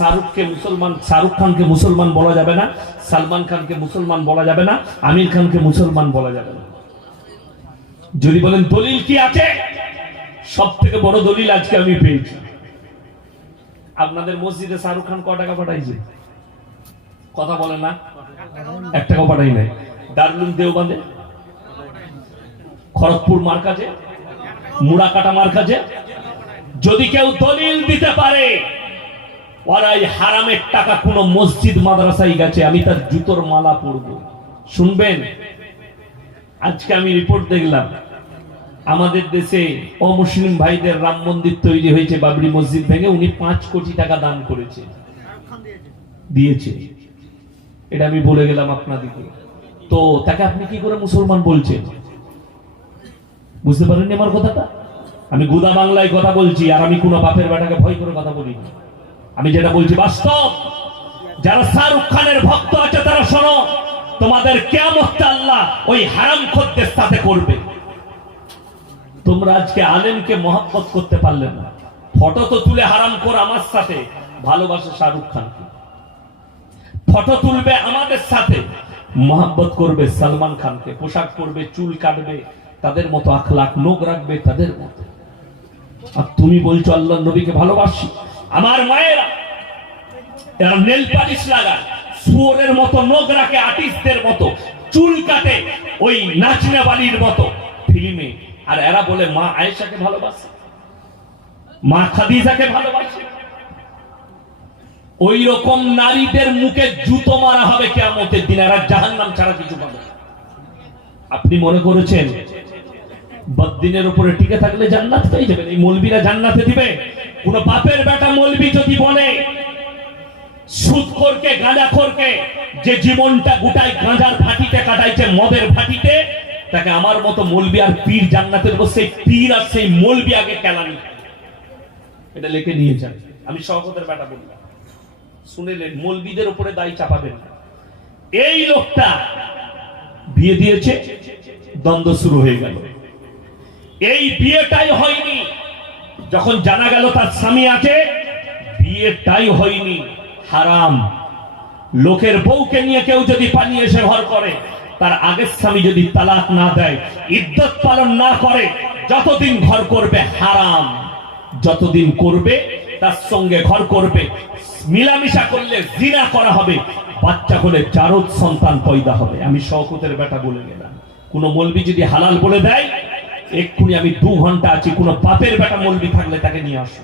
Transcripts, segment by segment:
শাহরুখ খানকে মুসলমান বলা যাবে না, সালমান খানকে মুসলমান বলা যাবে না, আমির খানকে মুসলমান বলা যাবে না। যদি বলেন দলিল কি আছে, সব থেকে বড় দলিল আজকে আমি পেয়েছি। আপনাদের মসজিদে শাহরুখ খান ক টাকা পাঠাইছে? কথা বলেন না, 1 টাকা পাঠাই নাই। দারুল দেওবন্দে, খড়গপুর মার্কাজে, মুড়াকাটা মার্কাজে যদি কেউ দলিল দিতে পারে ওরাই হারামের টাকা কোন মসজিদ মাদ্রাসায় গেছে, আমি তার জুতোর মালা পরব। শুনবেন, আজকে আমি রিপোর্ট দেখলাম আমাদের দেশে অমুসলিম ভাইদের রাম মন্দির তৈরি হয়েছে, বাবরি মসজিদ ভেঙে উনি 5 কোটি টাকা দান করেছে, দিয়েছে। এটা আমি বলে গেলাম আপনাদেরকে। তো তাকে আপনি কি করে মুসলমান বলছেন? বুঝতে পারেননি আমার কথাটা? আমি গুদা বাংলায় কথা বলছি, আর আমি কোন বাপের বেটাকে ভয় করে কথা বলি না। আমি যেটা বলছি বাস্তব। যারা শাহরুখ খানের ভক্ত আছে তারা শোনো, তোমাদের কিয়ামত আল্লাহ ওই হারামখোরদের সাথে করবে। তোমরা আজকে আলেমকে মহব্বত করতে পারলে না, ফটো তো তুলে হারামখোর আমার সাথে ভালোবাসে শাহরুখ খানকে, ফটো তুলবে আমাদের সাথে, মহব্বত করবে সালমান খানকে, পোশাক পরবে, চুল কাটবে তাদের মতো, আখলাক নোক রাখবে তাদের মতো। আর তুমি বলছো আল্লাহ নবীকে ভালোবাসি। আমার মায়েরা এরা নেল পালিশ লাগায়, শুয়োরের মতো নোক রাখে, আর্টিস্টদের মতো চুল কাটে, ওই নাচনা বালির মতো ফিল্মে। আর এরা বলে মা আয়েশাকে ভালোবাসে, মা খাদিজাকে ভালোবাসে। ওই রকম নারীদের মুখে জুতো মারা হবে কিয়ামতের দিন, এরা জাহান্নাম ছাড়া কিছু পাবে। আপনি মনে করেছেন বদ্দিনের উপরে টিকে থাকলে জান্নাত পেয়ে যাবেন? এই মৌলবীরা জান্নাতে দিবে? কোন বাপের বেটা মৌলবী যদি বলে সুদখোরকে, গাঁজাখোরকে, যে জীবনটা গোটায় গাঁজার ভাটিতে কাটাইছে, মদের ভাটিতে, তাকে আমার মতো মৌলবী আর পীর জান্নাতে দেবো। সেই পীর আর সেই মৌলবী আগে কেলানি। এটা লিখে নিয়ে যান। আমি শওকতের বেটা বললাম, শুনেলেন? মৌলবীদের উপরে দায় চাপাবেন না। এই লোকটা বিয়ে দিয়েছে, দ্বন্দ্ব শুরু হয়ে গেল। এই বিয়েটাই হয়নি, যখন জানা গেল তার স্বামী আছে, বিয়েটাই হয়নি, হারাম। লোকের বউকে নিয়ে কেউ যদি পালিয়ে এসে ঘর করে, তার আগের স্বামী যদি তালাক না দেয়, ইদ্যত পালন না করে, যতদিন ঘর করবে হারাম। যতদিন করবে তার সঙ্গে ঘর করবে, মিলামিশা করলে জিনা করা হবে, বাচ্চা হলে জারদ সন্তান পয়দা হবে। আমি শওকতের বেটা বলে গেলাম, কোন মৌলবী যদি হালাল বলে দেয়, এক্ষুনি আমি 2 ঘন্টা আছি, কোন বাপের বেটা মৌলবী থাকলে তাকে নিয়ে আসো,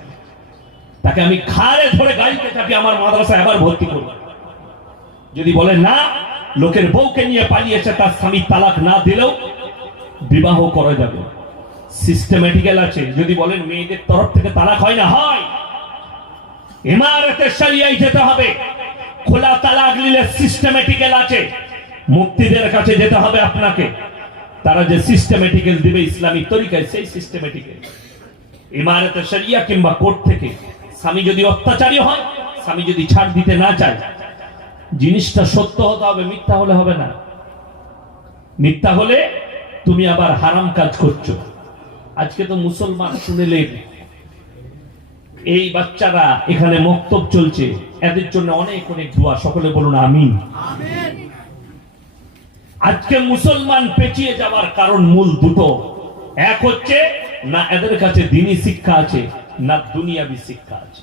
তাকে আমি ঘাড়ে ধরে গাড়িতে চাপি আমার মাদ্রাসায় আবার ভর্তি করব। যদি বলে না, লোকের বউকে নিয়ে পালিয়েছে, তার স্বামী তালাক না দিলেও বিবাহ করা যাবে, সিস্টেমেটিক্যাল আছে। যদি বলেন মেয়েদের তরফ থেকে তালাক হয় না, হয়। ইমারতে শরিয়ায় যেতে হবে, খোলা তালাক নিলে সিস্টেমেটিক্যাল আছে, মুফতিদের কাছে যেতে হবে আপনাকে, তারা যে সিস্টেমেটিক্যাল দিবে ইসলামিক তরিকায়, সেই সিস্টেমেটিক্যাল। ইমারতে শরিয়া কিংবা কোর্ট থেকে স্বামী যদি অত্যাচারী হয়, স্বামী যদি ছাড় দিতে না চায়, জিনিসটা সত্য হতে হবে, মিথ্যা হলে হবে না। মিথ্যা হলে তুমি আবার হারাম কাজ করছো। আজকে তো মুসলমান শুনেলেন, এই বাচ্চারা এখানে মক্তব চলছে, এদের জন্য অনেক অনেক দোয়া, সকলে বলুন আমিন। আজকে মুসলমান পেছিয়ে যাওয়ার কারণ মূল দুটো। এক হচ্ছে না এদের কাছে দ্বীনি শিক্ষা আছে, না দুনিয়াবি শিক্ষা আছে।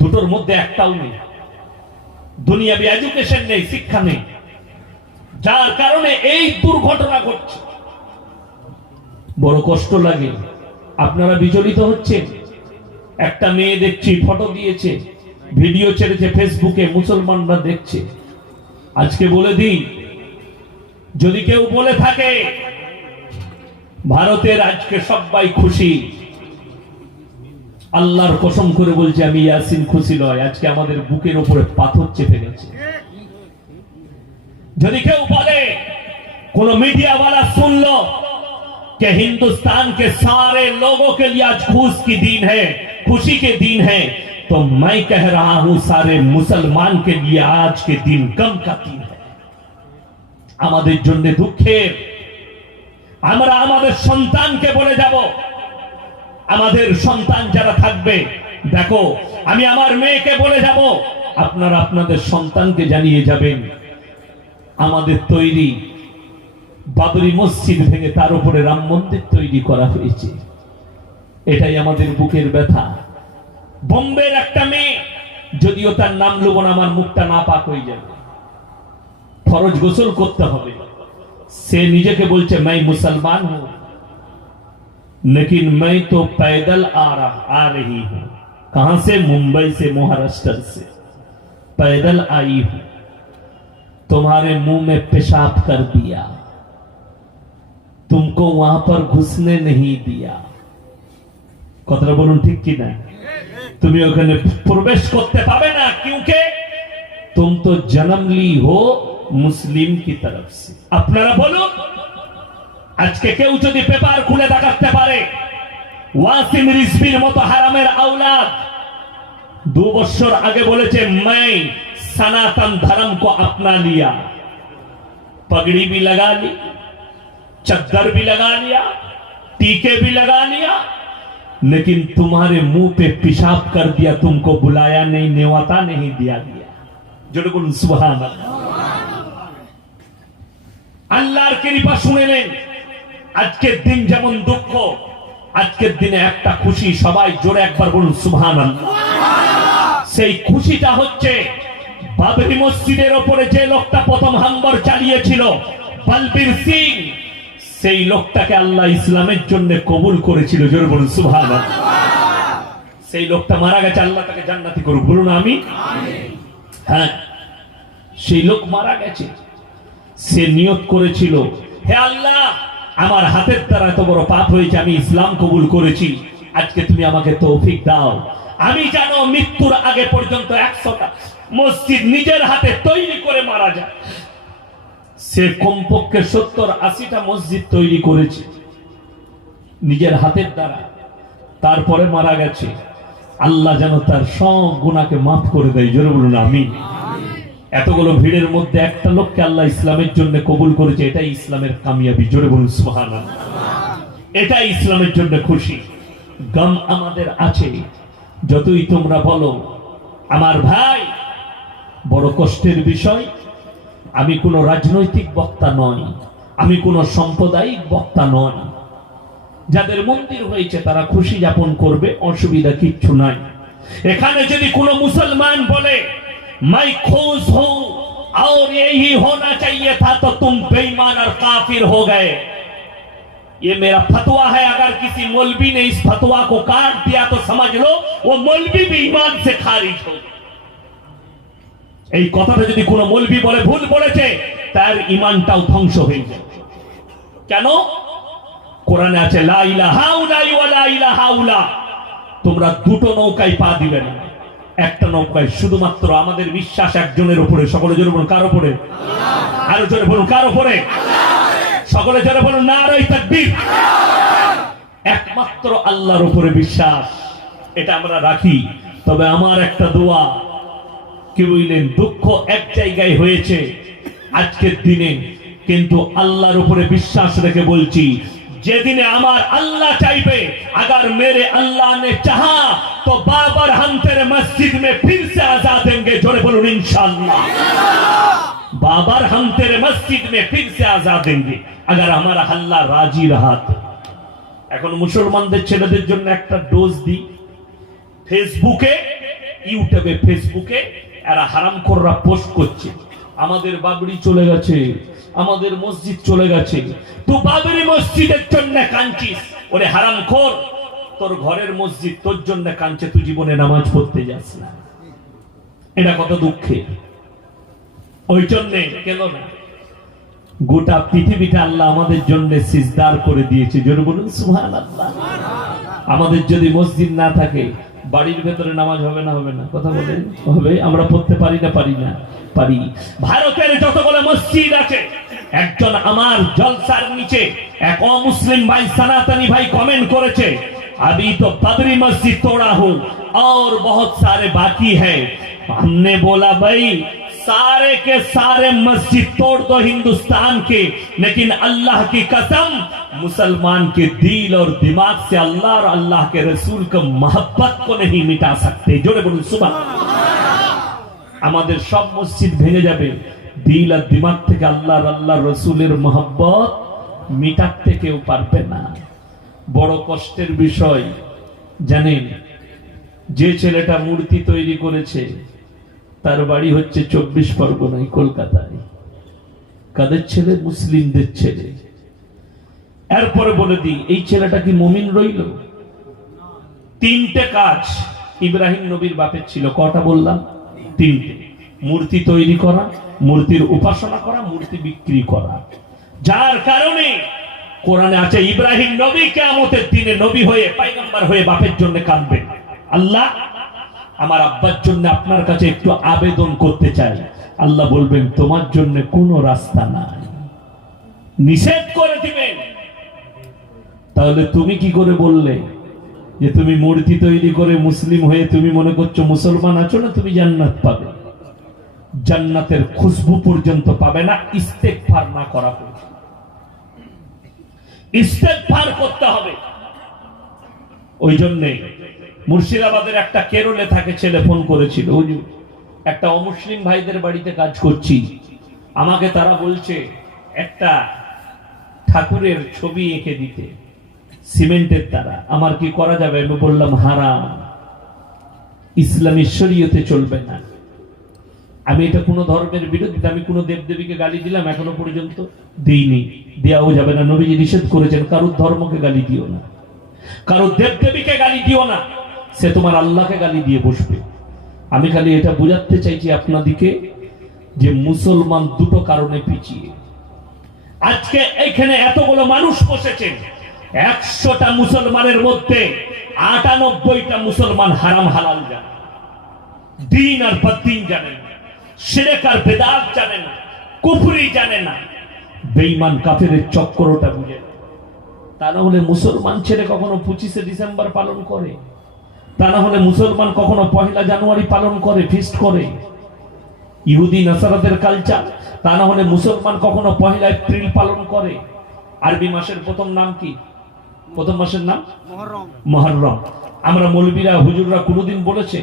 দুটোর মধ্যে একটাও নেই। দুনিয়াবি এডুকেশন নেই, শিক্ষা নেই, যার কারণে এই দুর্ঘটনা ঘটছে। বড় কষ্ট লাগে। আপনারা বিচলিত হচ্ছেন। একটা মেয়ে দেখছি ফটো দিয়েছে, ভিডিও ছেড়েছে ফেসবুকে, মুসলমানরা দেখছে। আজকে বলে দিই, যদি কেউ বলে থাকে ভারতের আজকে সবাই খুশি, আল্লাহর কসম করে বলছে আমি ইয়াসিন খুশি নয়, আজকে আমাদের বুকের উপরে পাথর চেপে গেছে। যদি কেউ বলে, কোন मीडियावाला सुन लो कि हिंदुस्तान के सारे लोगों के लिए आज खुशी के दिन है, तो मैं कह रहा हूं सारे मुसलमान के लिए आज के दिन गम का दिन है। আমাদের জন্য দুঃখের। আমরা আমাদের সন্তানকে বলে যাব, আমাদের সন্তান যারা থাকবে, দেখো আমি আমার মেয়েকে বলে যাব, আপনারা আপনাদের সন্তানকে জানিয়ে যাবেন আমাদের তৈরি বাবরি মসজিদ ভেঙে তার উপরে রাম মন্দির তৈরি করা হয়েছে। এটাই আমাদের বুকের ব্যথা। বোম্বের একটা মেয়ে, যদিও তার নাম লোব না, আমার মুখটা না পাক হয়ে যাবে, ফরজ গোসল করতে হবে, সে নিজেকে বলছে मैं मुसलमान हूं लेकिन मैं तो पैदल आ रही हूं। कहां से? मुंबई से, महाराष्ट्र से पैदल आई हूं। तुम्हारे मुंह में पेशाब कर दिया, तुमको वहां पर घुसने नहीं दिया। কথাটা বলুন ঠিক কি না? তুমি ওখানে প্রবেশ করতে পাবে না, क्योंकि तुम तो जन्म ली हो মুসলিম কি তরফ সে। আপনারা বলুন, আজকে কেউ যদি পেপার খুলে দেখাতে পারে ওয়াসিম রিজভির মতো হারামের আওলাদ 2 বছর আগে বলেছে मैं सनातन धर्म को अपना लिया, पगड़ी भी लगा ली, चद्दर भी लगा लिया, टीके भी लगा लिया, लेकिन तुम्हारे मुंह पे पेशाब कर दिया, तुमको बुलाया नहीं, नेवाता नहीं दिया गया। जो बोलूं सुभान अल्लाह। আল্লাহর কৃপা শুনেলেন। আজকের দিন যেমন দুঃখ, আজকের দিনে একটা খুশি, সবাই জোরে একবার বলুন সুবহানাল্লাহ। সেই খুশিটা হচ্ছে বাবরি মসজিদের উপরে যে লোকটা প্রথম হামলা চালিয়েছিল বলবীর সিং, সেই লোকটাকে আল্লাহ ইসলামের জন্য কবুল করেছিল। জোরে বলুন সুবহানাল্লাহ। সেই লোকটা মারা গেছে, আল্লাহ তাকে জান্নাতি করুক, বলুন আমিন। হ্যাঁ, সেই লোক মারা গেছে, সে নিয়ত করেছিল, হে আল্লাহ, আমার হাতের দ্বারা এত বড় পাপ হয়েছে, আমি ইসলাম কবুল করেছি, আজকে তুমি আমাকে তৌফিক দাও, আমি যেন মৃত্যুর আগে পর্যন্ত 100টা মসজিদ নিজের হাতে তৈরি করে মারা যায়। সে কমপক্ষে 70-80টা মসজিদ তৈরি করেছে নিজের হাতের দ্বারা, তারপরে মারা গেছে। আল্লাহ যেন তার সব গুনাহকে মাফ করে দেয়। জোরে বলুন আমিন। এতগুলো ভিড়ের মধ্যে একটা লোককে আল্লাহ ইসলামের জন্য কবুল করেছে, এটাই ইসলামের কামিয়াবি। জোরে বলুন সুবহানাল্লাহ। এটাই ইসলামের জন্য খুশি। গম আমাদের আছে, যতই তোমরা বলো। আমার ভাই, বড় কষ্টের বিষয়, আমি কোনো রাজনৈতিক বক্তা নই, আমি কোনো সাম্প্রদায়িক বক্তা নই। যাদের মন্দির হয়েছে তারা খুশি যাপন করবে, অসুবিধা কিচ্ছু নাই। এখানে যদি কোনো মুসলমান বলে मैं खुश हूं और यही होना चाहिए था, तो तुम बेईमान और काफिर हो गए। ये मेरा फतवा है। अगर किसी मौलवी ने इस फतवा को काट दिया तो समझ लो वो मौलवी भी ईमान से खारिज हो। এই কথাটা যদি কোনো মৌলবি বলে ভুল বলেছে, তার ঈমানটাও ধ্বংস হয়ে যাবে। কেন? কোরআনে আছে লা ইলাহা ইল্লাল্লাহ ওয়া লা ইলাহা ইল্লা। তোমরা দুটো নৌকায় পা দিবে না, একটা নৌকায়। শুধুমাত্র আমাদের বিশ্বাস একজনের উপরে। সকলে জোরে বলুন কার উপরে? আল্লাহ। আরো জোরে বলুন কার উপরে? আল্লাহ। সকলে জোরে বলুন নারায়ে তাকবীর। একমাত্র আল্লাহর উপরে বিশ্বাস, এটা আমরা রাখি। তবে আমার একটা দোয়া, কি বললেন, দুঃখ এক জায়গায় হয়েছে আজকের দিনে, কিন্তু আল্লাহর উপরে বিশ্বাস রেখে বলছি, যেদিনে আমার আল্লাহ চাইবে, अगर मेरे अल्लाह ने चाहा तो बाबर हम तेरे मस्जिद में फिर से आजाद देंगे। जोरे बोलूं इंशाअल्लाह। बाबर हम तेरे मस्जिद में फिर से आजाद देंगे अगर हमारा अल्लाह राजी रहा तो। এখন মুসলমানদের ছেলেদের জন্য একটা ডোজ দি। ফেসবুকে, ইউটিউবে, ফেসবুকে এরা হারামখোররা পোস্ট করছে, আমাদের বাবরি চলে গেছে, আমাদের মসজিদ চলে গেছে। তুই বাবরি মসজিদের জন্য কাঁদছিস, ওরে হারামখোর, তোর ঘরের মসজিদ তোর জন্য কাঁদছে, তুই জীবনে নামাজ পড়তে যাস না। এটা কত দুঃখের। ওই জন্য কেন না, গোটা পৃথিবীটা আল্লাহ আমাদের জন্য সিজদার করে দিয়েছে। জোরে বলুন সুবহানাল্লাহ। আমাদের যদি মসজিদ না থাকে, বাড়ির ভেতরে নামাজ হবে না? হবে না? কথা বলেন হবে। আমরা পড়তে পারি না? পারি না? পারি। ভারতের যতগুলো মসজিদ আছে, একজন আমার জলসার নিচে এক অমুসলিম ভাই, সনাতনী ভাই কমেন্ট করেছে, अभी तो बबरी मस्जिद तोड़ा हूं और बहुत सारे बाकी है। हमने बोला भाई सारे के सारे मस्जिद तोड़ दो हिंदुस्तान के, लेकिन अल्लाह की कसम मुसलमान के दिल और दिमाग से अल्लाह और अल्लाह के रसूल का मोहब्बत को नहीं मिटा सकते। जोरे बोलুন সুবহানাল্লাহ। আমাদের সব মসজিদ ভেঙে যাবে, দিল আর দিমাগ থেকে আল্লাহ আর আল্লাহ রসুলের মোহব্বত মিটাতে কেউ পারবে না। বড় কষ্টের বিষয় জানেন, যে ছেলেটা মূর্তি তৈরি করেছে তার বাড়ি হচ্ছে 24 পরগনায়, কলকাতায়। কাদের ছেলে? মুসলিমদের ছেলে। এরপরে বলে দিই, এই ছেলেটা কি মুমিন রইল? তিনটে কাজ ইব্রাহিম নবীর বাপের ছিল। কটা বললাম? তিনটে। মূর্তি তৈরি করা, মূর্তির উপাসনা করা, মূর্তি বিক্রি করা। যার কারণে কোরআনে আছে ইব্রাহিম নবী কিয়ামতের দিনে নবী হয়ে পয়গম্বর হয়ে বাপের জন্য কাঁদবেন, আল্লাহ আমার আব্বার জন্য আপনার কাছে একটু আবেদন করতে চাই। আল্লাহ বলবেন তোমার জন্য কোনো রাস্তা নাই, নিষেধ করে দিবেন। তাহলে তুমি কি করে বললে যে তুমি মূর্তি তৈরি করে মুসলিম হয়ে তুমি মনে করছো মুসলমান আছো না, তুমি জান্নাত পাবে? জান্নাতের খুশবু পর্যন্ত পাবে না ইস্তেগফার না করা পর্যন্ত। ইস্তেগফার করতে হবে। ওই জন্যে মুর্শিদাবাদের একটা কেরলে থাকে ছেলে ফোন করেছিল, হুজুর একটা অমুসলিম ভাইদের বাড়িতে কাজ করছি, আমাকে তারা বলছে একটা ঠাকুরের ছবি এঁকে দিতে সিমেন্টের দ্বারা, আমার কি করা যাবে? আমি বললাম হারাম, ইসলামী শরীয়তে চলবে না। আমি এটা কোন ধর্মের বিরুদ্ধে, আমি কোন দেবদেবীকে গালি দিলাম এখনো পর্যন্ত? দিইনি, দেওয়াও যাবে না। নবীজি নিষেধ করেছেন কারোর ধর্মকে গালি দিও না, কারোর দেবদেবীকে গালি দিও না, সে তোমার আল্লাহকে গালি দিয়ে বসবে। আমি খালি এটা বোঝাতে চাইছি আপনাদিকে যে মুসলমান দুটো কারণে পিছিয়ে। আজকে এখানে এতগুলো মানুষ বসেছেন, 100টা মুসলমানের মধ্যে 98টা মুসলমান হারাম হালাল জানে, দিন আর বদ্দিন জানে না, শিরক আর বিদআত জানে না, কুফরি জানে না, বেঈমান কাফেরের চক্করটা বুঝে না। তা না হলে মুসলমান ছেলে কখনো 25শে ডিসেম্বর পালন করে? তা না হলে মুসলমান কখনো 1লা জানুয়ারি পালন করে, ফিস্ট করে? ইহুদি নাসারাদের কালচার। তা না হলে মুসলমান কখনো 1লা এপ্রিল পালন করে? আরবি মাসের প্রথম নাম কি? প্রথম মাসের নাম মুহররম। আমরা মৌলবীরা হুজুররা কোনদিন বলেছে